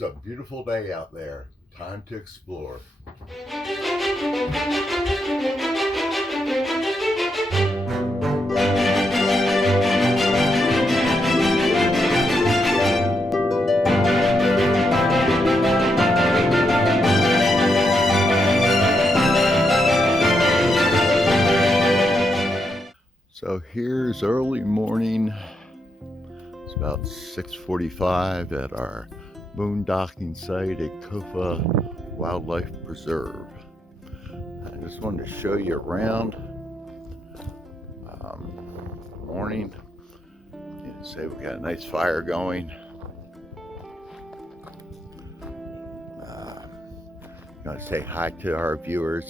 It's a beautiful day out there. Time to explore. So here's early morning. It's about 6:45 at our boondocking site at Kofa Wildlife Preserve. I just wanted to show you around. Morning. You can say we got a nice fire going. Gonna say hi to our viewers.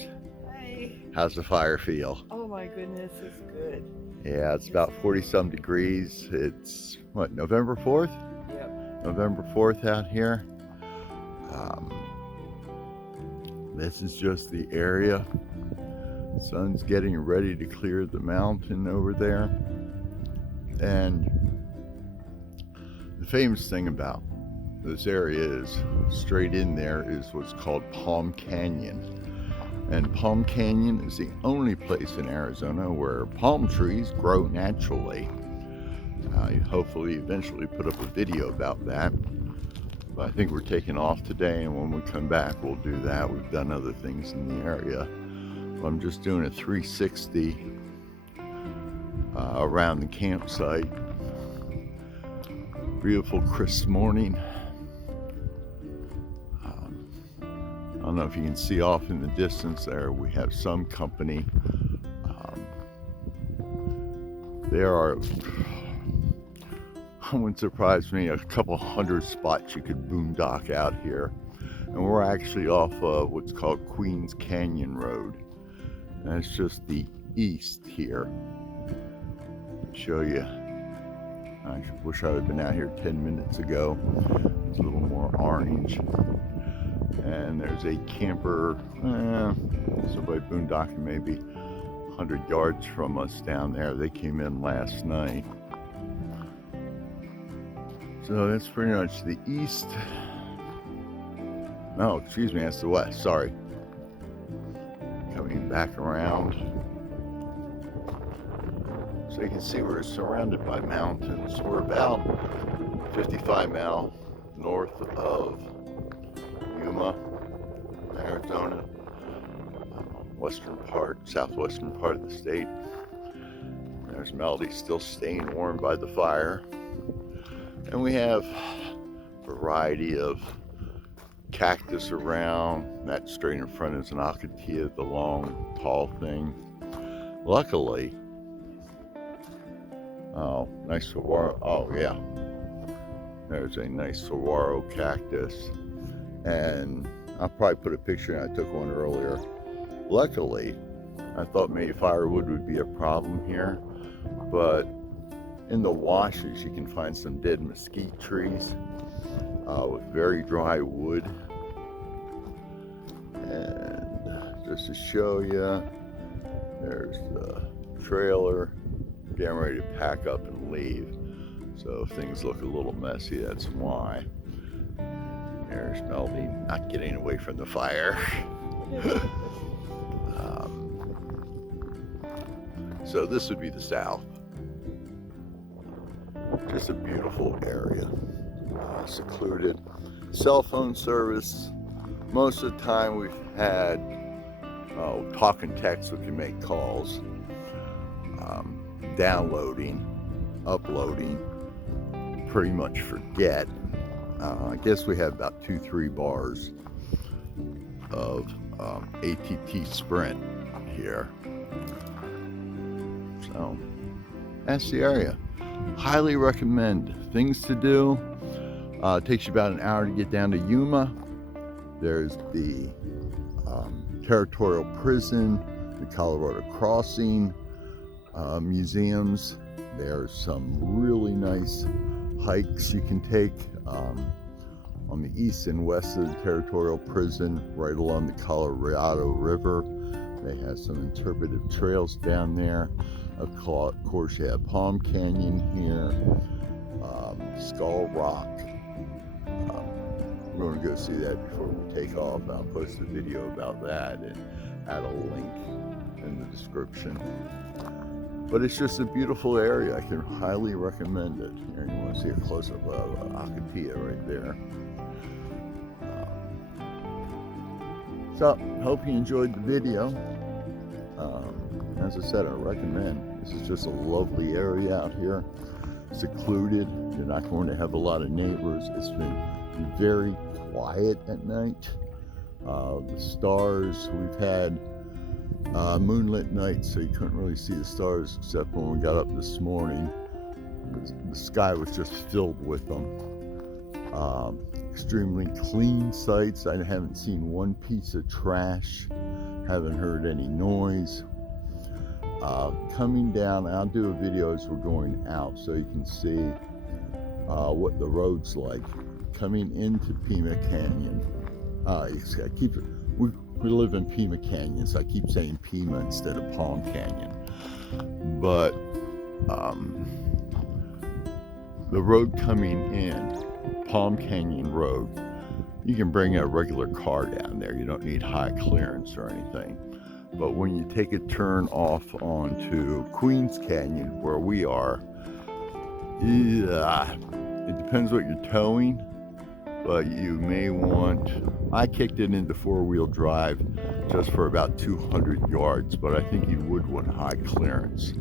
Hi. How's the fire feel? Oh my goodness, it's good. Yeah, it's about 40-some degrees. It's what, November 4th? Yep. November 4th out here. This is just the area. The sun's getting ready to clear the mountain over there. And the famous thing about this area is straight in there is what's called Palm Canyon. And Palm Canyon is the only place in Arizona where palm trees grow naturally. Hopefully eventually put up a video about that. But I think we're taking off today, and when we come back we'll do that. We've done other things in the area. I'm just doing a 360 around the campsite. Beautiful crisp morning. I don't know if you can see off in the distance there, we have some company. There are, it wouldn't surprise me, a couple hundred spots you could boondock out here. And we're actually off of what's called Queens Canyon Road. And it's just the east here. Show you. I wish I would have been out here 10 minutes ago. It's a little more orange. And there's a camper, somebody boondocking maybe 100 yards from us down there. They came in last night. So that's pretty much the east. No, excuse me, that's the west, sorry. Coming back around. So you can see we're surrounded by mountains. We're about 55 miles north of Yuma, Arizona, western part, southwestern part of the state. There's Melody still staying warm by the fire. And we have a variety of cactus around. That straight in front is an acacia, the long, tall thing. Luckily, oh, nice saguaro, oh yeah. There's a nice saguaro cactus. And I'll probably put a picture in. I took one earlier. Luckily, I thought maybe firewood would be a problem here, but in the washes you can find some dead mesquite trees with very dry wood. And just to show you, there's the trailer, getting ready to pack up and leave. So if things look a little messy, that's why. There's Melody not getting away from the fire. So this would be the south. Just a beautiful area, secluded. Cell phone service. Most of the time we've had talk and text, we can make calls. Downloading, uploading, pretty much forget. I guess we have about 2-3 bars of ATT Sprint here. So that's the area. Highly recommend. Things to do. It takes you about an hour to get down to Yuma. There's the Territorial Prison, the Colorado Crossing museums. There's some really nice hikes you can take on the east and west of the Territorial Prison, right along the Colorado River. They have some interpretive trails down there. Of course, you have Palm Canyon here, Skull Rock. We're go see that before we take off. I'll post a video about that and add a link in the description. But it's just a beautiful area. I can highly recommend it. Here, you want to see a close-up of Akatia right there. So, hope you enjoyed the video. As I said, I recommend. This is just a lovely area out here. Secluded. You're not going to have a lot of neighbors. It's been very quiet at night. The stars, we've had moonlit nights, so you couldn't really see the stars except when we got up this morning. The sky was just filled with them. Extremely clean sights. I haven't seen one piece of trash. Haven't heard any noise. Coming down, I'll do a video as we're going out so you can see what the road's like. Coming into Pima Canyon. We live in Pima Canyon, so I keep saying Pima instead of Palm Canyon. But the road coming in, Palm Canyon Road, you can bring a regular car down there. You don't need high clearance or anything. But when you take a turn off onto Queens Canyon, where we are, it depends what you're towing, but you may want, I kicked it into four-wheel drive just for about 200 yards, but I think you would want high clearance.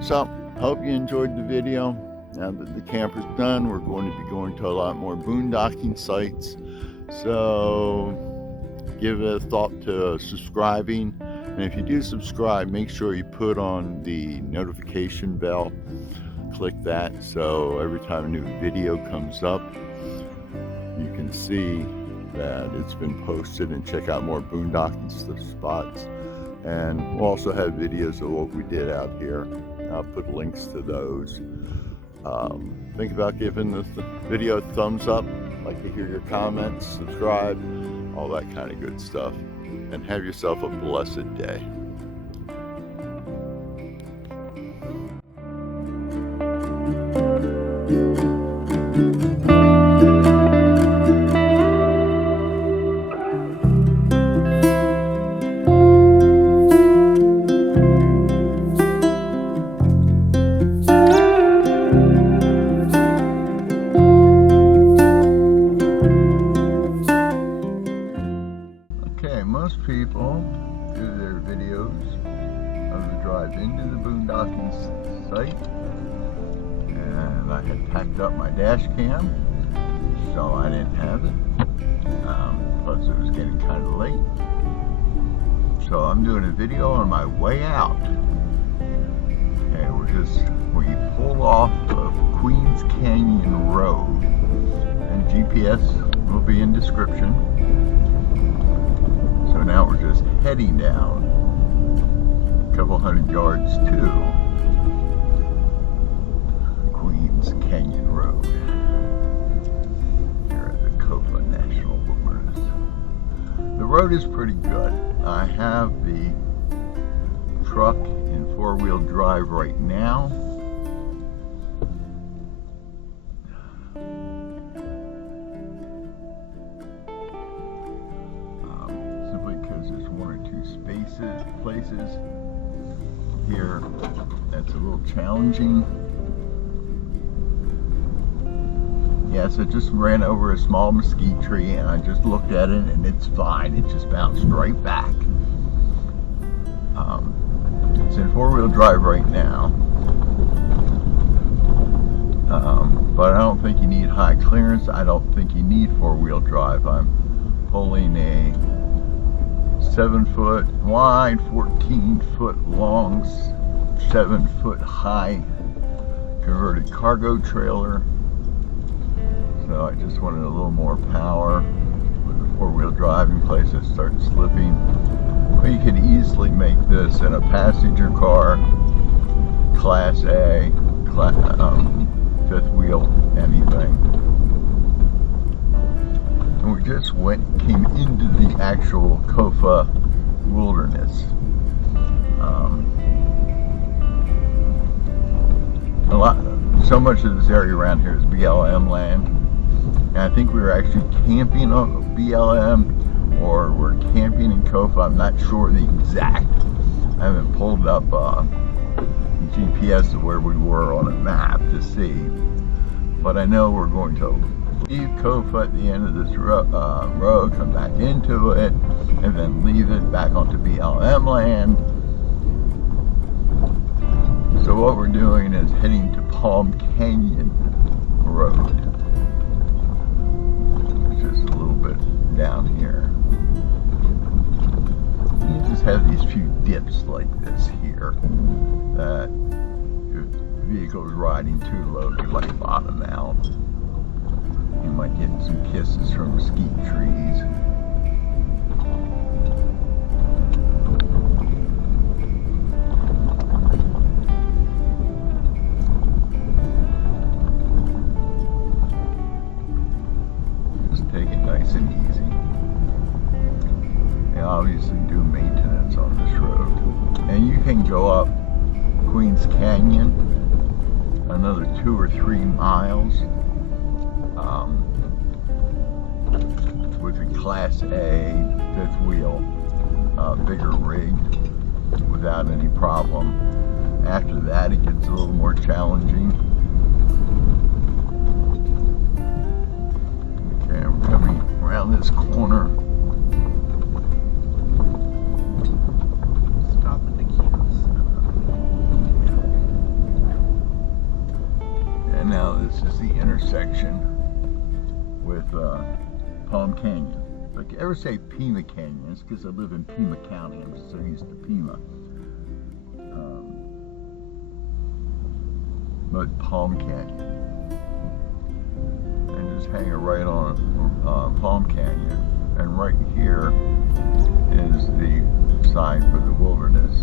So, hope you enjoyed the video. Now that the camper's done, we're going to be going to a lot more boondocking sites. So, give it a thought to subscribing. And if you do subscribe, make sure you put on the notification bell. Click that so every time a new video comes up, you can see that it's been posted, and check out more boondocking spots. And we'll also have videos of what we did out here. I'll put links to those. Think about giving this video a thumbs up. I'd like to hear your comments, subscribe, all that kind of good stuff. And have yourself a blessed day. Most people do their videos of the drive into the boondocking site, and I had packed up my dash cam, so I didn't have it. Plus it was getting kind of late, so I'm doing a video on my way out. Okay, we pulled off of Queens Canyon Road, and G.P.S. will be in description. So now we're just heading down a couple hundred yards to Queens Canyon Road here at the Kofa National Wildlife. The road is pretty good. I have the truck in four-wheel drive right now. There's one or two places here that's a little challenging. Yes, I just ran over a small mesquite tree, and I just looked at it and it's fine. It just bounced right back. It's in four-wheel drive right now, but I don't think you need high clearance. I don't think you need four-wheel drive. I'm pulling a 7-foot wide, 14-foot long, 7-foot high converted cargo trailer. So I just wanted a little more power with the four-wheel drive in case it starts slipping. But you can easily make this in a passenger car, Class A, fifth wheel, anything. And we just came into the actual Kofa wilderness. So much of this area around here is BLM land, And I think we were actually camping on BLM, or we're camping in Kofa. I'm not sure the exact. I haven't pulled up G.P.S. of where we were on a map to see. But I know we're going to leave Kofa at the end of this road, come back into it, and then leave it back onto BLM land. So what we're doing is heading to Palm Canyon Road, which is a little bit down here. You just have these few dips like this here that if the vehicle's riding too low, you might bottom out. You might get some kisses from mesquite trees. Take it nice and easy. They obviously do maintenance on this road. And you can go up Queens Canyon another 2 or 3 miles with a Class A 5th wheel, bigger rig without any problem. After that it gets a little more challenging. Coming around this corner. Stop at the kiosk. And now this is the intersection with Palm Canyon. If I ever say Pima Canyon, it's because I live in Pima County. I'm just so used to Pima. But Palm Canyon. And just hanging right on Palm Canyon, and right here is the sign for the wilderness.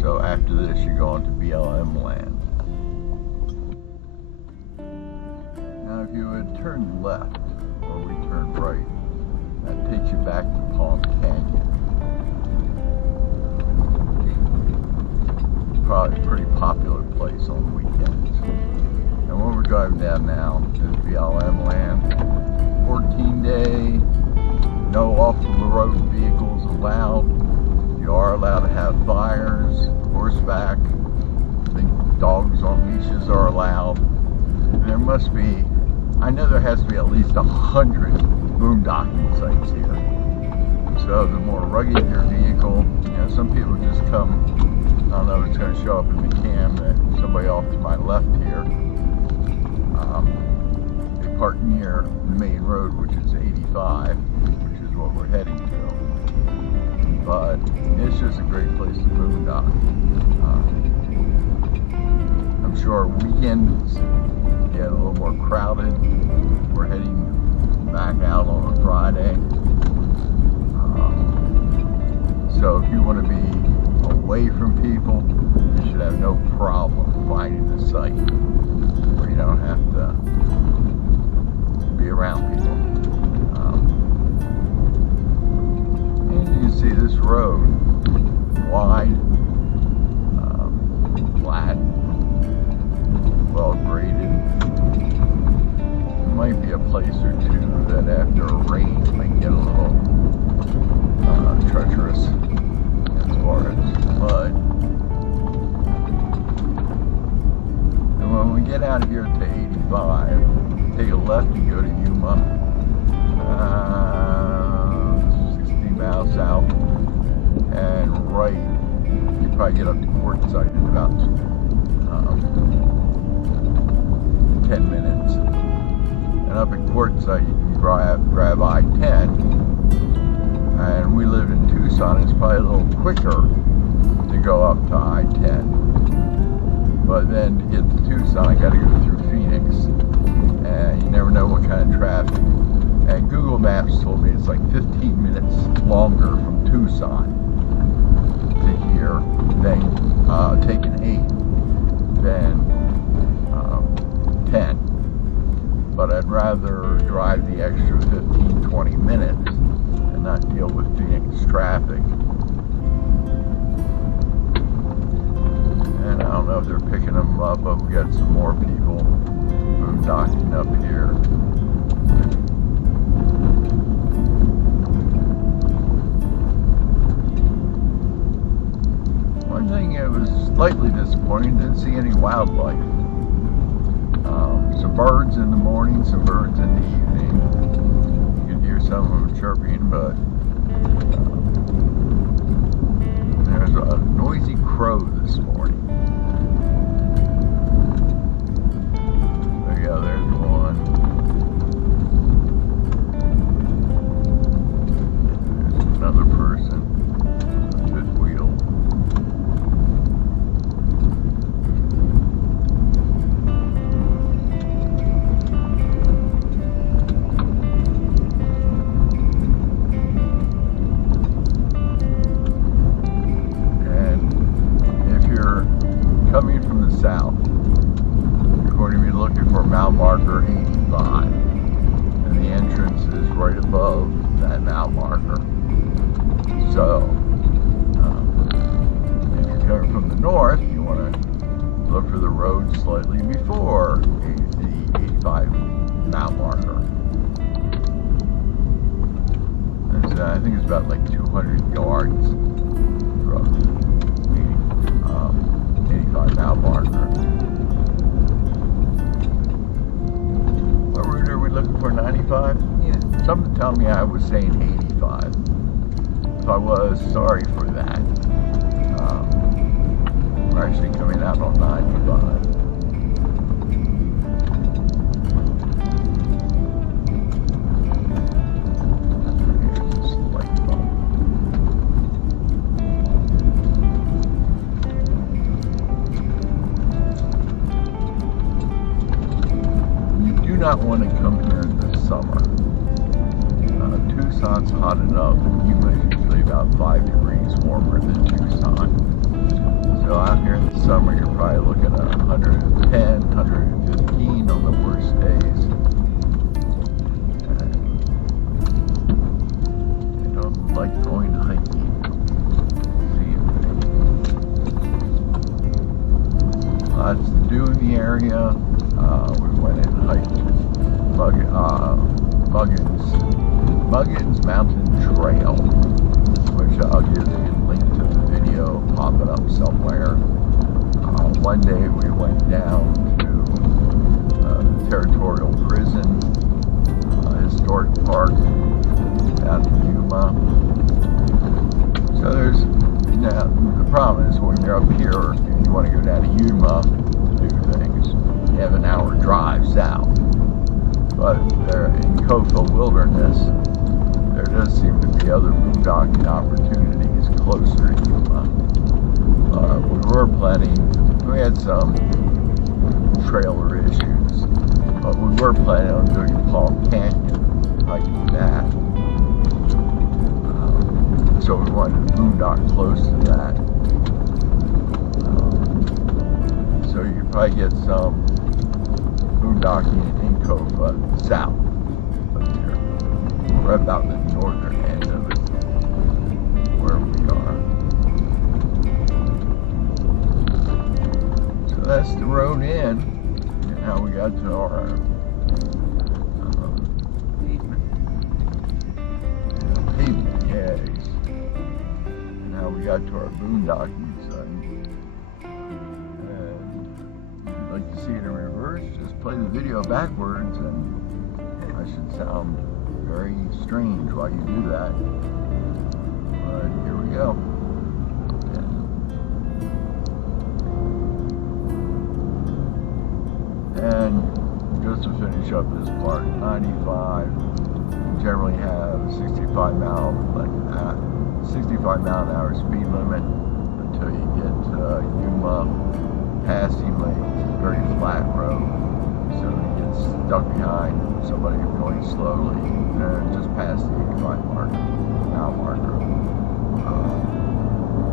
So after this you go onto BLM land. Now if you would turn left, or we turn right, that takes you back to Palm Canyon. Probably a pretty popular place on the weekends. And when we're driving down now is BLM land. 14-day, no off-the-road vehicles allowed. You are allowed to have fires, horseback. I think dogs on leashes are allowed. There must be, I know there has to be at least 100 boondocking sites here. So the more rugged your vehicle, some people just come, I don't know if it's going to show up in the cam, that somebody off to my left here. They park near the main road, which is 85, which is what we're heading to. But it's just a great place to boondock. I'm sure weekends get a little more crowded. We're heading back out on a Friday. So if you want to be away from people, you should have no problem finding a site where you don't have to be around people. And you can see this road, wide, flat, well graded. There might be a place or two that after a rain might get a little treacherous as far as mud. And when we get out of here to 85, take a left and go to Yuma, 60 miles south, and right, you probably get up to Quartzsite in about 10 minutes. And up at Quartzsite, you can grab I-10, and we live in Tucson. It's probably a little quicker to go up to I-10. But then to get to Tucson, I got to go through Phoenix, and you never know what kind of traffic. And Google Maps told me it's like 15 minutes longer from Tucson to here than taking 8 than 10. But I'd rather drive the extra 15-20 minutes and not deal with Phoenix traffic. And I don't know if they're picking them up, but we got some more people boondocking up here. morning. Didn't see any wildlife. Some birds in the morning, some birds in the evening. You could hear some of them chirping, but there's a noisy crow this morning. So yeah, there's one. There's another person. Fifth wheel. Coming from the south, you're going to be looking for mile marker 85, and the entrance is right above that mile marker. So, if you're coming from the north, you want to look for the road slightly before the 85 mile marker. And I think it's about like 200 yards from the 85 mile marker. What route are we looking for? 95? Yeah. Something tell me I was saying 85. If I was, sorry for that. We're actually coming out on 95. Here's this light bulb. Do not want to come here in the summer. Tucson's hot enough, and Yuma's usually about 5 degrees warmer than Tucson. So out here in the summer, you're probably looking at 110, 115 on the worst days. And I don't like going hiking. See lots to do in the area. We went and hiked Muggins Mountain Trail, which I'll give you a link to the video popping up somewhere. One day we went down to the Territorial Prison, Historic Park, down to Yuma. So there's, now the problem is when you're up here and you want to go down to Yuma to do things, you have an hour drive south. But there in Kofa Wilderness, there does seem to be other boondocking opportunities closer to Yuma. We had some trailer issues, but we were planning on doing Palm Canyon, hiking that. So we wanted to boondock close to that. So you could probably get some boondocking in Kofa south of here. We're about the northern end of it, where we are. So that's the road in, and now we got to our pavement, yes. And now we got to our boondocking site. Like to see it in reverse, just play the video backwards and I should sound very strange while you do that. But here we go. And just to finish up this part, 95, you generally have 65 mile an hour speed limit until you get to Yuma. Passing lanes, very flat road, so you get stuck behind somebody going slowly, just past the 85 mile marker.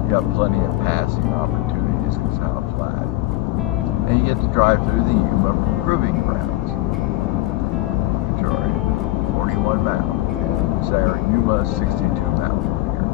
You got plenty of passing opportunities because how flat. And you get to drive through the Yuma proving grounds, which are 41 miles. And Yuma 62 miles from here.